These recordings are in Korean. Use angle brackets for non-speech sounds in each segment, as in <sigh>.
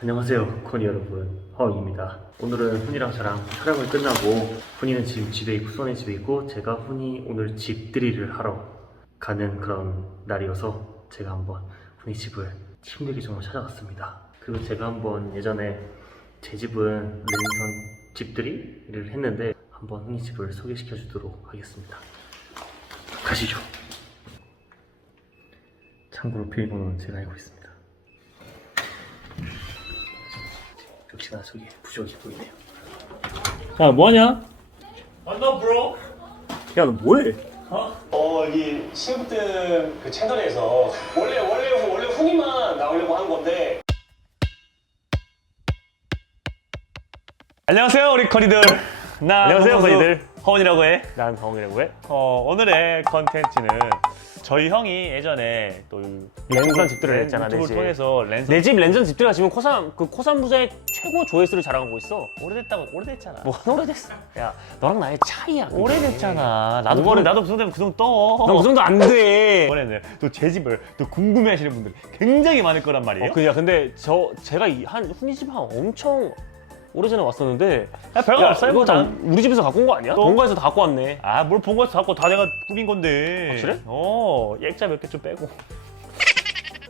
안녕하세요 코니 여러분 허입니다 오늘은 훈이랑 저랑 촬영을 끝나고 훈이는 지금 집에 있고 손의 집에 있고 제가 훈이 오늘 집 들이를 하러 가는 그런 날이어서 제가 한번 훈이 집을 침대게 정말 찾아갔습니다 그리고 제가 한번 예전에 제 집은 랜선 집들이를 했는데 한번 훈이 집을 소개시켜 주도록 하겠습니다 가시죠 참고로 비밀번호는 제가 알고 있습니다 역시나 속이 부족해 보이네요. 야, 뭐 아, 야, 너 뭐해? 어? 어, 이 신부뜸 그 채널에서 원래 원래 원래 후기만 나오려고 한 건데. 안녕하세요, 우리 커리들. 안녕하세요, 커리들. 허원이라고 해. 난 허원이라고 해. 어, 오늘의 컨텐츠는. 저희 형이 예전에 또 랜선 집들을 했잖아 내 집을 통해서 랜선 내집 렌선 집들가 지금 코삼 그 코삼 부자의 최고 조회수를 자랑하고 있어 오래됐다고 오래됐잖아 뭐 오래됐어 야 너랑 나의 차이야 오래됐잖아 나도 그래 나도, 나도 부서되면그 정도 떠그 정도 안돼 이번에는 또 제 집을 또 궁금해하시는 분들 이 굉장히 많을 거란 말이에요 어, 그 근데, 근데 저 제가 한 후니 집한 엄청 오래 전에 왔었는데 야, 별거 없어요. 이건... 다 우리 집에서 갖고 온 거 아니야? 본가에서 너... 다 갖고 왔네. 아 뭘 본가에서 갖고 다 내가 꾸긴 건데. 아, 그래? 어 액자 몇 개 좀 빼고.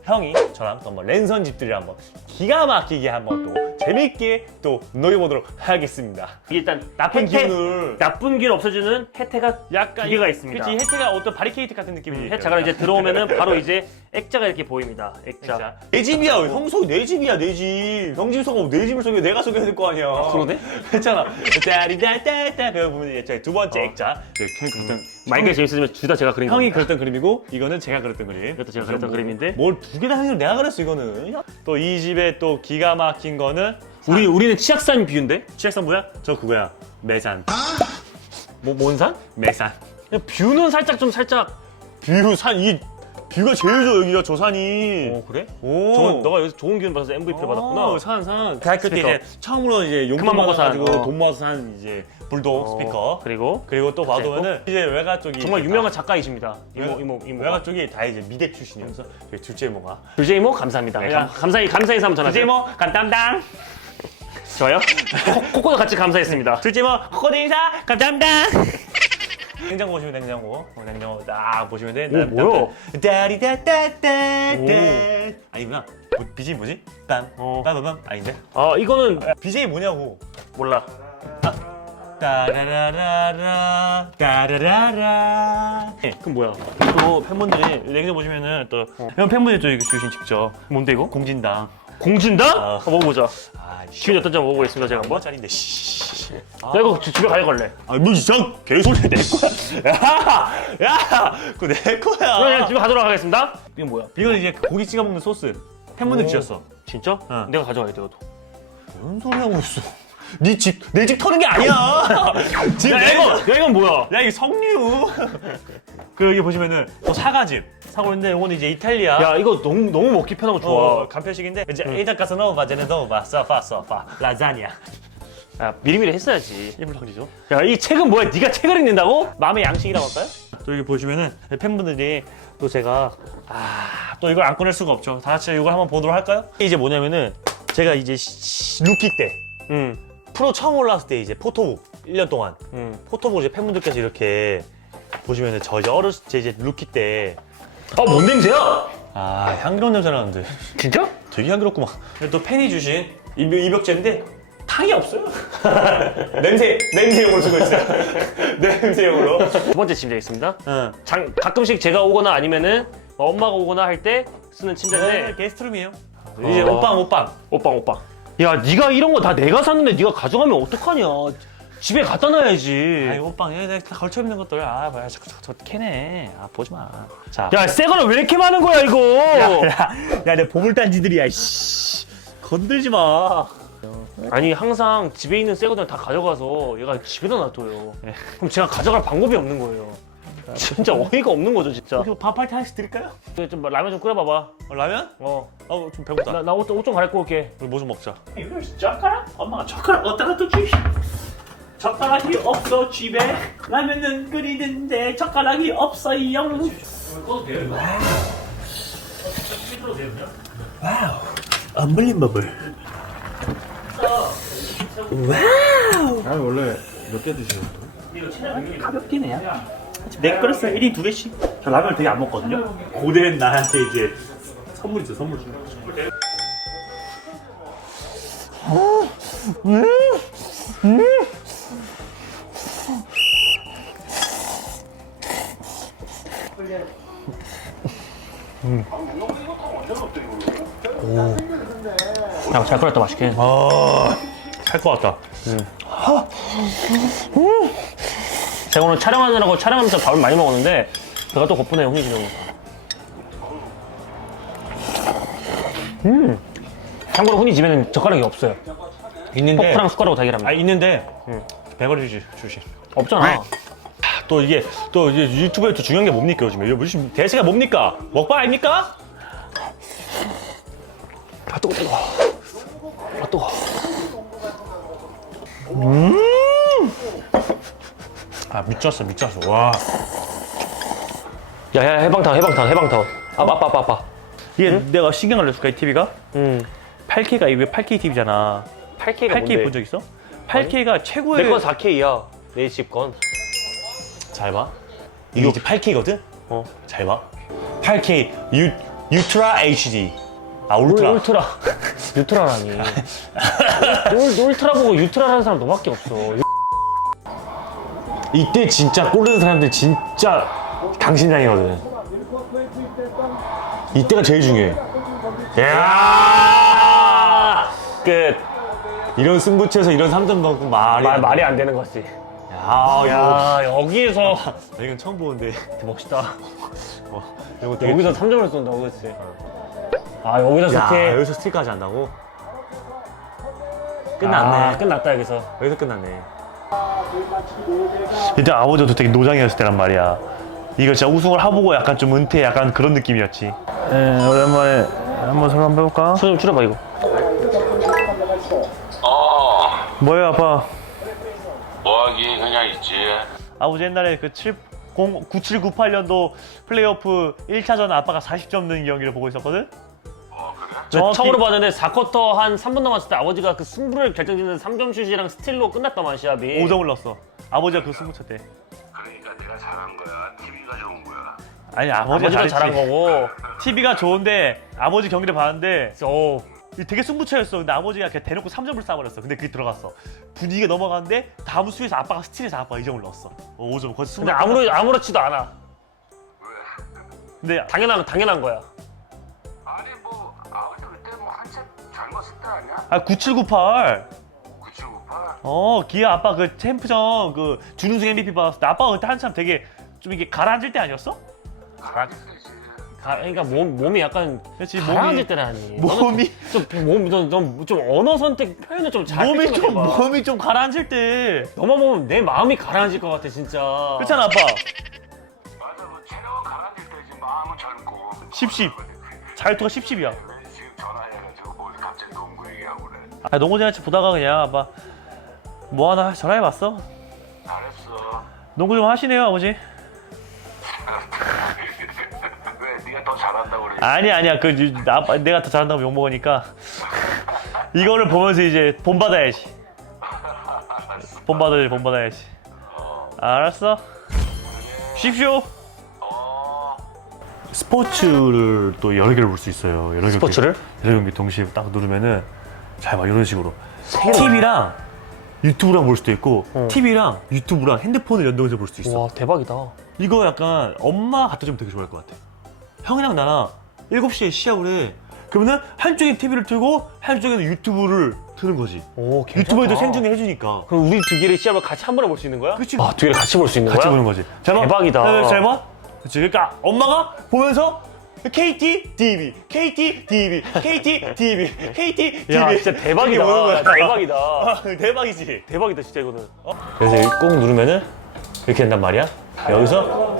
형이 저랑 또 한번 뭐 랜선 집들이를 한번 기가 막히게 한번 또 재밌게 또 놀려보도록 하겠습니다. 일단 나쁜 기운을 나쁜 기운 없애주는 혜태가 약간 기가 있습니다. 그렇지 혜태가 어떤 바리케이트 같은 느낌이에요. 음, 혜 이제 들어오면은 바로 이제 <laughs> 액자가 이렇게 보입니다. 액자. 액자. 내 집이야. 뭐. 형소 내 집이야 내 집. 형집 소개 내 집을 소개 내가 소개해줄 거 아니야. 어, 그러네. 괜찮아. <laughs> <했잖아. 웃음> 따리따따따 배보면 이두 번째 어, 액자. 네, 네 음. 이크 재밌으시면 주다 제가 그린. 형이 그렸던 그림이고 이거는 제가 그렸던 그림. 그것도 제가 그렸던 뭐, 그림인데. 뭘 개를 하는 내가 그랬어 이거는 또 이 집에 또 기가 막힌 거는 산. 우리, 우리는 우 치약산 비유인데? 치약산 뭐야? 저 그거야 매산 <laughs> 뭐, 뭔 산? 매산 비유는 살짝 좀 살짝 비유 산이 뷰가 제일 좋아 여기가 저산이. 어 그래? 오. 저, 너가 여기서 좋은 기운 받아서 MVP를 오, 받았구나. 산산. 산. 대학교 그때 이제 처음으로 이제 용돈 받아 가지고 어. 돈 모아서 산 이제 불독 어, 스피커. 그리고 그리고 또 두제이모. 봐도면은 이제 외가 쪽이 정말 이모가. 유명한 작가이십니다. 이모 이모 이모. 외가 쪽이 다 이제 미대 출신이어서 음. 둘째 이모가. 둘째 이모 감사합니다. 네, 감, 사히 감사히 삼 전화. 둘째, 둘째 이모 감담당. 좋아요. <laughs> 코코도 같이 감사했습니다. <laughs> 둘째 이모 코코도 인사 감담당. <laughs> 냉장고 보시면 냉장고. 냉장고 딱 보시면 돼. 오, 땀. 뭐야? 따리따따따 아니구나. 뭐, BJ 뭐지? 빰. 어. 빰빰빰. 아닌데? 아, 이거는. BJ 뭐냐고. 몰라. 아. 따라라라라 따라라라 네, 그럼 뭐야? 또 팬분들이 냉장 보시면은 또 어. 팬분들이 또 주신 직접 뭔데 이거? 공진당 공진다? 어. 아... 한번 보자. 시운이 아, 진짜... 어떤지 먹어 보겠습니다. 제가 한번. 짜린데. 씨. 내가 아... 이거 집에 가야 걸래. 아, 뭐 이상 개소리 계속... 내 거야. 야, 야, 그 내 거야. 그럼 그냥 집에 가도록 하겠습니다. 이건 뭐야? 이건 이제 고기 찍어 먹는 소스. 팬분들 오... 지었어. 진짜? 어. 내가 가져가야 돼, 이것도. 뭔 소리 하고 있어? <laughs> 네 집, 내 집 터는 게 아니야. <laughs> 야, 내... 야, 이거, 야, 이건 뭐야? 야, 이거 석류. <laughs> 그 여기 보시면은 사과즙 사고 있는데 이거는 이제 이탈리아 야 이거 너무 너무 먹기 편하고 어, 좋아 간편식인데 이제 응. 에이다 가서 넣어마제네 넣어봐 써봐 써봐 라자니아 야 미리미리 했어야지 이불 당기죠 야이 책은 뭐야 네가 책을 읽는다고? 마음의 양식이라고 할까요? 또 여기 보시면은 팬분들이 또 제가 아 또 이걸 안 꺼낼 수가 없죠 다 같이 이걸 한번 보도록 할까요? 이제 뭐냐면은 제가 이제 시, 시, 루키 때 음. 프로 처음 올라왔을 때 이제 포토북 1년 동안 음. 포토북 이제 팬분들께서 이렇게 보시면 저 어렸을 때 이제 루키 때. 아, 뭔 냄새야? 아, 향기로운 냄새 나는데. <laughs> 진짜? 되게 향기롭구만. 또 팬이 주신 이벽제인데 탕이 없어요. <laughs> 냄새, <laughs> 냄새용으로 쓰고 있어 <laughs> 냄새용으로. 두 번째 침대에 있습니다. 응. 어. 가끔씩 제가 오거나 아니면은 엄마가 오거나 할 때 쓰는 침대인데. 어, 게스트룸이에요. 어. 이제 어. 옷방, 옷방. 옷방, 옷방. 야, 네가 이런 거 다 내가 샀는데 네가 가져가면 어떡하냐. 집에 갖다 놔야지. 아이 오빠 얘가 걸쳐 입는 것들 아 뭐야 저저 캐네. 아 보지 마. 자. 야새 거는 왜 이렇게 많은 거야 이거? 야야내 보물단지들이야. 씨 건들지 마. 아니 항상 집에 있는 새 거들 다 가져가서 얘가 집에다 놔둬요. 그럼 제가 가져갈 방법이 없는 거예요. 진짜 어이가 없는 거죠 진짜. 밥할때 씩 드릴까요? 좀 라면 좀 끓여봐봐. 어, 라면? 어. 아좀 어, 배고다 나옷좀 갈아입고 올게. 우리 뭐 좀 먹자. 야, 이거 젓가락? 엄마가 젓가락 어디다 또주 젓가락이 없어 집에 라면은 끓이는데 젓가락이 없어요 와우 언블리머블 와우, 와우. 아 원래 몇 개 드세요? 가볍긴 해요 네 그릇에 1인 2개씩 저라면 되게 안 먹거든요 고된 나한테 이제 선물이죠 선물 주는 <laughs> 음. 오. 야, 잘 끓였다, 맛있게. 아, 할것 같다. 음. <laughs> 음. 제가 오늘 촬영하느라고 촬영하면서 밥을 많이 먹었는데, 배가 또거프네요 형님 지금. 음. 참고로 훈이 집에는 젓가락이 없어요. 있는데. 포크랑 숟가락으로 다해결니다아 있는데. 음. 배머리지, 응. 배버리지 주식 없잖아. 또 이게 또 이제 유튜브에 또 중요한 게 뭡니까 요즘에 요즘 대세가 뭡니까 먹방 아닙니까? 아 뜨거워 아뜨거 음아 미쳤어 미쳤어 와 야야 해방탕 해방탕 해방탕 아, 아빠 빠빠빠 이게 응? 내가 신경을 냈을까 이 TV가? 응 8K가 이게 8K TV잖아 8K가 8K 본 적 있어? 8K가 아니? 최고의 내 건 4K야 내집건 잘 봐. 이게 이제 8K거든? 어. 잘 봐. 8K 유, 트라 HD. 아, 울트라. 울, 울트라. <laughs> 유트라라니. <laughs> 울, 트라 보고 유트라라는 사람 너밖에 없어. 이때 진짜 꼴리는 사람들 진짜 강신장이거든. 이때가 제일 중요해. 야 끝. 이런 승부처에서 이런 3점 넘고 말 말, 이안 되는 거지. 아, 아, 야 뭐. 여기서 아, 이건 처음 보는데 <laughs> 멋있다 여기서 참... 3점을 쏜다고 그랬지 어. 아 여기서 스틸 여기서 스틸까지 한다고? 끝났네 끝났다 여기서 여기서 끝났네 진짜 <laughs> 아버지도 되게 노장이었을 때란 말이야 이거 진짜 우승을 하고 약간 좀 은퇴 약간 그런 느낌이었지 네 오랜만에 한번 손 한번 해볼까? 손 좀 줄여봐 이거 <laughs> 아 뭐야 아빠 아버지 옛날에 그 7, 0, 9, 7, 9, 8년도 플레이오프 1차전 아빠가 40점 넣은 경기를 보고 있었거든? 어, 그래. 정확히, 정확히... 처음으로 봤는데 4쿼터 한 3분 남았을 때 아버지가 그 승부를 결정짓는 3점 슛이랑 스틸로 끝났다만 시합이 5점을 넣었어 아버지가 그 그러니까. 승부 쳤대 그러니까. 그러니까 내가 잘한 거야 TV가 좋은 거야 아니 아버지가, 아 잘한 거고 아, TV가 좋은데 아버지 경기를 봤는데 오. 되게 승부처였어. 나머지 가 그냥 대놓고 3점을 쏴버렸어. 근데 그게 들어갔어. 분위기가 넘어가는데 다음 수에서 위 아빠가 스틸에서 아빠가 2점을 넣었어. 어, 5점. 거의 근데 아무렇, 아빠가... 아무렇지도 않아. 왜? 근데 당연한, 당연한 거야. 아니 뭐 아버지 그때 뭐 한참 젊었을 때 아니야? 아 9798. 어, 기아 아빠 그 챔프전 그 준우승 MVP 받았을 때 아빠가 그때 한참 되게 좀 이게 가라앉을 때 아니었어? 잘... 가라앉을 때 가, 그러니까 몸, 이 약간 그렇지. 가라앉을 때라 니 몸이 좀몸좀 언어 선택 표현을 좀잘 몸이 좀해 몸이 좀 가라앉을 때 너만 보면 내 마음이 가라앉을 것 같아 진짜 그렇잖아 아빠 <laughs> 맞아 뭐 체력은 가라앉을 때지 마음은 젊고 십십 자유투 십십이야 전화해가지고 뭘 뭐, 갑자기 농구 얘기하고 그래 아 농구 제나치 보다가 그냥 아빠 뭐하나 전화해봤어 잘했어 농구 좀 하시네요 아버지 아니 아니야 그 나, 내가 더 잘한다고 욕 먹으니까 이거를 보면서 이제 본 받아야지 본 받아야지 본 받아야지 알았어 쉽쇼 스포츠를 또 여러 개를 볼 수 있어요 여러 스포츠를 여러 경기, 여러 경기 동시에 딱 누르면은 잘봐 이런 식으로 오. TV랑 유튜브랑 볼 수도 있고 어. TV랑 유튜브랑 핸드폰을 연동해서 볼 수 있어 와 대박이다 이거 약간 엄마 갖다 주면 되게 좋아할 것 같아 형이랑 나랑 7시에 시작을 해. 그러면은 한쪽에 TV를 틀고 한쪽에는 유튜브를 틀는 거지. 유튜브에도 생중계 해주니까. 그럼 우리 두 개를 시합을 같이 한 번에 볼 수 있는 거야? 그렇지. 아, 두 개를 같이 볼 수 있는 같이 거야? 같이 보는 거지. 잘 봐. 대박이다. 잘 봐. 그렇지. 그러니까 엄마가 보면서 KT TV, KT TV, KT TV, <laughs> KT TV. 야, 진짜 대박이다. 거 대박이다. <laughs> <laughs> 대박이지. 대박이다, 진짜 이거는. 어? 그래서 꼭 누르면은 이렇게 된단 말이야. 여기서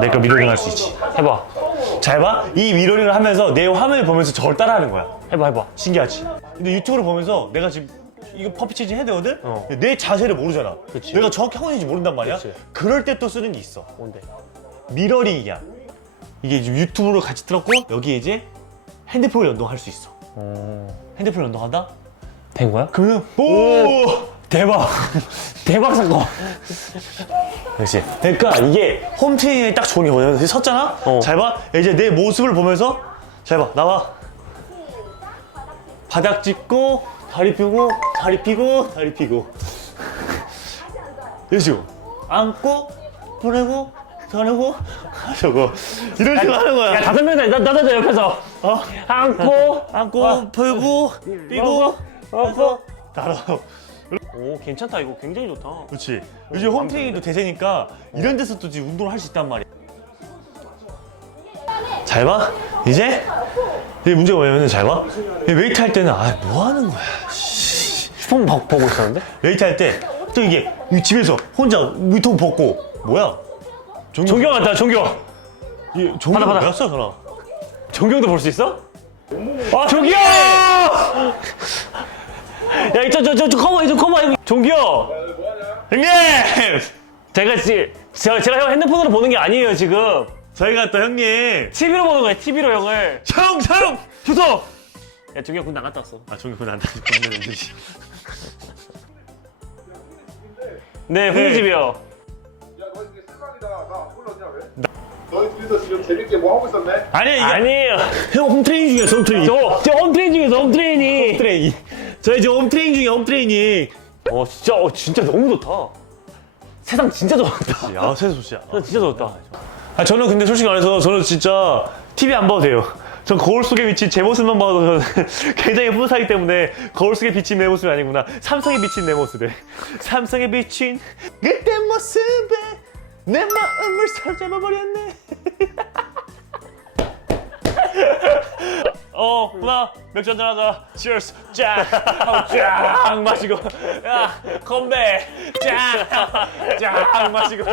내가 믿어 경할 수 있지. 해봐. 잘 봐? 이 미러링을 하면서 내 화면을 보면서 저를 따라하는 거야 해봐 해봐 신기하지? 근데 유튜브를 보면서 내가 지금 이거 퍼피 치지 해야 되거든? 어. 내 자세를 모르잖아 그치? 내가 저확히고 있는지 모른단 말이야 그치. 그럴 때 또 쓰는 게 있어 뭔데? 미러링이야 이게 이제 유튜브로 같이 틀었고 여기에 이제 핸드폰을 연동할 수 있어 핸드폰을 연동한다? 된 거야? 그러면 오! 오! 대박! <laughs> 대박 사 거. 역시 그러니까 이게 홈팀에 딱 존이 오는 어. 섰잖아. 어. 잘 봐. 이제 내 모습을 보면서 잘 봐. 나와. 바닥 찍고 다리 펴고 다리 펴고 다리 펴고. 이러시고 안고 보내고 다리고 저거 이런 식으로, 앉고, 보내고, 다내고, 이런 식으로 아니, 하는 거야. 야, 다섯 명이나 나다 명이 옆에서 어 안고 안고 펴고 펴고 안고 달아. 오, 괜찮다 이거 굉장히 좋다 그렇지 이제 홈트레이도 대세니까 어. 이런 데서 또지 운동을 할 수 있단 말이야 잘봐 이제 이게 문제가 뭐냐면 잘봐 이 웨이트 할 때는 아 뭐하는 거야 슈퍼맨 보고 있었는데 웨이트 <laughs> 할 때 또 이게 집에서 혼자 위통 벗고 뭐야 정경 한다 정경이 존경 볼수 많다, 정경. 얘, 받아 받어 전화 정경도 볼 수 있어 음, 아 존경 <laughs> 야, 오케이. 저, 저, 저, 저, 커버, 좀 커버, 이거. 종규! 네, 뭐 형님! 제가 지금, 제가, 제가 핸드폰으로 보는 게 아니에요, 지금. 저희가 또 형님. TV로 보는 거예요, TV로 형을. 차용! 차용! 주소! 야, 종규 형군 나갔다 왔어. 아, 종규 군안 나갔다 왔는데. <laughs> 네, 훈이집이요 너희 둘이서 지금 재밌게 뭐 하고 있었네? 아니, 이게... 아니에요. 아니에요. <laughs> 형 홈트레이닝 중이에 홈트레이닝. 저, 홈트레이닝 홈트레인 에서 홈트레이닝. <laughs> 홈트레이닝. 저 이제 홈트레이닝 중에 홈트레이닝어 진짜 어 진짜 너무 좋다. 세상 진짜 좋았다. 그치? 아 <laughs> 세상 좋지. 세 진짜 좋았다. 네, 네, 네. 아 저는 근데 솔직히 말해서 저는 진짜 TV 안 봐도 돼요. 전 거울 속에 비친 제 모습만 봐도 저는 <laughs> 굉장히 뿌듯하기 때문에 거울 속에 비친 내 모습이 아니구나 삼성에 비친 내 모습에 삼성에 비친 그때 모습에 내 마음을 사로잡아버렸네 <laughs> 어, 구나 응. 훈아, 맥주 한잔 하자. Cheers. 쫙 마시고. 야, 컴백. 짱, 짱 마시고.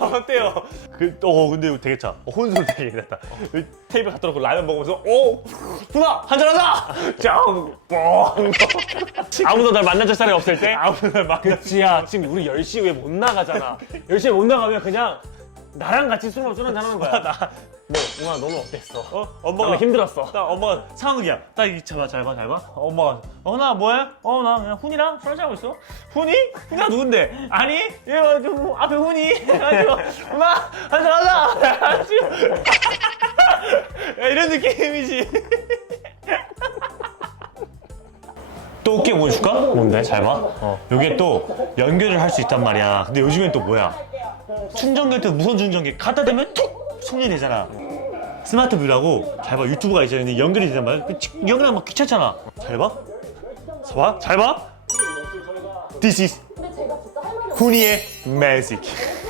어때요? 그, 어, 근데 되게 차. 어, 혼술 되게 됐다. 어. 테이블 갖다 놓고 라면 먹으면서, 오, 구나 한잔 하자. 쫙 뻥. 어, 뭐. 아무도 날 만난 자 사람이 없을 때? 아무도 날 만난 그야 지금 우리 10시 왜못 나가잖아. 열시에못 나가면 그냥. 나랑 같이 술 먹으면 쫀다는 거야. 나. 뭐 우아 너는 어땠어? 어? 엄마 힘들었어. 나 엄마 상욱이야. 딱이잘봐잘 봐, 잘 봐. 엄마 어나 뭐해? 어나 그냥 훈이랑 설치하고 있어. 훈이? 이가 <laughs>, 누군데? <laughs> 아니 얘가 좀 뭐, 앞에 훈이. <laughs> 엄마 가자 <laughs> 가자. <하나, 하나>, <laughs> <laughs> 야, 이런 느낌이지. <laughs> 또 웃게 줄까 뭔데? 잘 봐. <laughs> 어. 여기또 연결을 할 수 있단 말이야. 근데 요즘엔 또 뭐야? 충전기 때 무선 충전기 갖다 대면 툭 손이 되잖아. 스마트 뷰라고 잘 봐. 유튜브가 이제 연결이 되잖아. 연결하면 막 귀찮잖아. 잘 봐. 서 봐. 잘 봐. This is 훈이의 말은... 매직.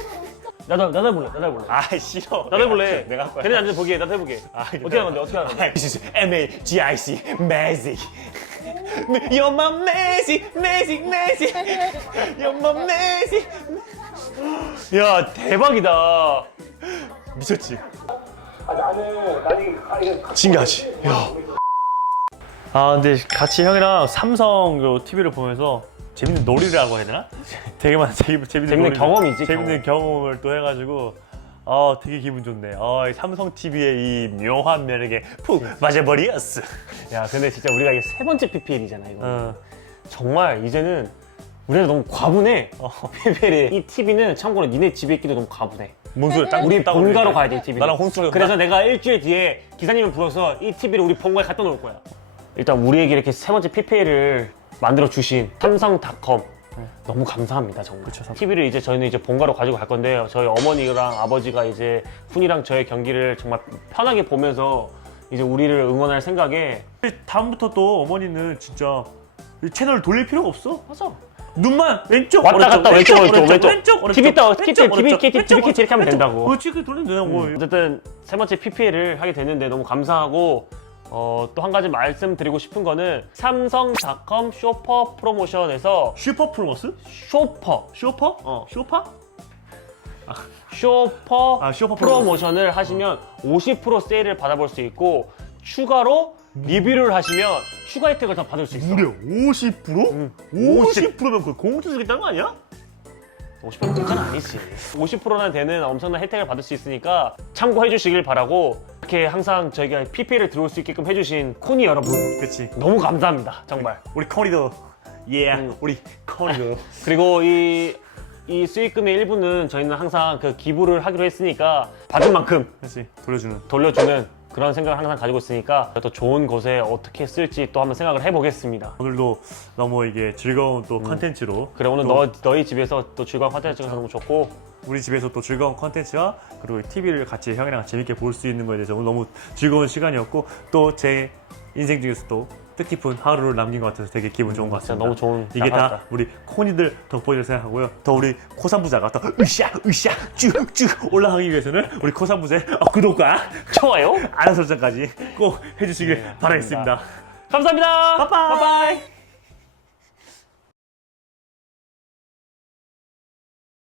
<laughs> 나도 나도 해볼래. 나도 해볼래. 아 싫어. 나도 해볼래. 내가, 할 거야. 걔네 앉아 보기에 나도 해보게. 아, 어떻게 하면데 어떻게 하는데? This is M A G I C 매직. <laughs> You're my magic, magic, magic. <laughs> You're my magic. 야 <laughs> <laughs> yeah, 대박이다. 미쳤지? 아 나는 나는 아, 이건... 신기하지? 야. 아 근데 같이 형이랑 삼성 그 TV를 보면서 재밌는 놀이라고 를 해야 되나? 되게 많 재밌, 재밌는 재밌는 경험 재밌는 경험. 을또 해가지고 아 어, 되게 기분 좋네. 아, 어, 이 삼성 TV의 이 묘한 매력에 푹맞아버리었어야 근데 진짜 우리가 이게 세 번째 PPL이잖아 이거. 어. 정말 이제는 우리는 너무 과분해. 피페리이 어, <laughs> TV는 참고로 니네 집에 있기도 너무 과분해. 뭔 소리야? 딱 우리 본가로 <laughs> 가야 돼, TV. 나랑 혼수 그래서 그냥... 내가 일주일 뒤에 기사님을 불어서이 TV를 우리 본가에 갖다 놓을 거야. 일단 우리에게 이렇게 세 번째 피 p l 을 만들어 주신 삼성닷컴 네. 너무 감사합니다 정말. 그쵸, 그렇죠, TV를 이제 저희는 이제 본가로 가지고 갈 건데요. 저희 어머니랑 아버지가 이제 훈이랑 저의 경기를 정말 편하게 보면서 이제 우리를 응원할 생각에 우리 다음부터 또 어머니는 진짜 채널 돌릴 필요가 없어. 맞아. 눈만 왼쪽 왔다 갔다 왼쪽 왼쪽 왼쪽, 왼쪽 왼쪽 왼쪽 왼쪽, 왼쪽, 왼쪽 TV 떠 TV, TV TV 왼쪽 TV TV t 이렇게 하면 된다고 왼쪽... 왼쪽... 음. 어쨌든 세 번째 PPL을 하게 되는데 너무 감사하고 어, 또한 가지 말씀드리고 싶은 거는 삼성닷컴 쇼퍼 프로모션에서 슈퍼 플로모스 쇼퍼 쇼퍼? 어 쇼퍼? 쇼퍼, 아, 쇼퍼 프로모션을 하시면 50% 세일을 받아볼 수 있고 추가로 리뷰를 하시면 음. 추가 혜택을 다 받을 수 있어. 무려 50%? 응. 50%면 50그 공짜 주겠다는 거 아니야? 50%는 잠깐 아니지. <laughs> 50%나 되는 엄청난 혜택을 받을 수 있으니까 참고해 주시길 바라고 이렇게 항상 저희가 PP를 들어올 수 있게끔 해주신 코니 여러분. 그치 너무 감사합니다. 정말. 우리 커리도 예. 응. 우리 커리도 <laughs> 그리고 이. 이 수익금의 일부는 저희는 항상 그 기부를 하기로 했으니까 받은 만큼 그렇지. 돌려주는 돌려주는 그런 생각을 항상 가지고 있으니까 더 좋은 것에 어떻게 쓸지 또 한번 생각을 해보겠습니다. 오늘도 너무 이게 즐거운 또 컨텐츠로 음. 그래 오늘 너, 너희 집에서 또 즐거운 컨텐츠가 너무 좋고 우리 집에서 또 즐거운 컨텐츠와 그리고 TV를 같이 형이랑 같이 재밌게 볼 수 있는 거에 대해서 오늘 너무 즐거운 시간이었고 또 제 인생 중에서 또 뜻깊은 하루를 남긴 것 같아서 되게 기분 좋은 음, 것 같습니다. 너무 좋은 이게 잘하겠다. 다 우리 코니들 덕분이라고 생각하고요. 더 우리 코산부자가 더 으쌰 으쌰 쭉쭉 올라가기 위해서는 우리 코산부제의 어, 구독과 좋아요 <laughs> 알람 설정까지 꼭 해주시길 네, 바라겠습니다. 감사합니다. 바빠바이 <laughs>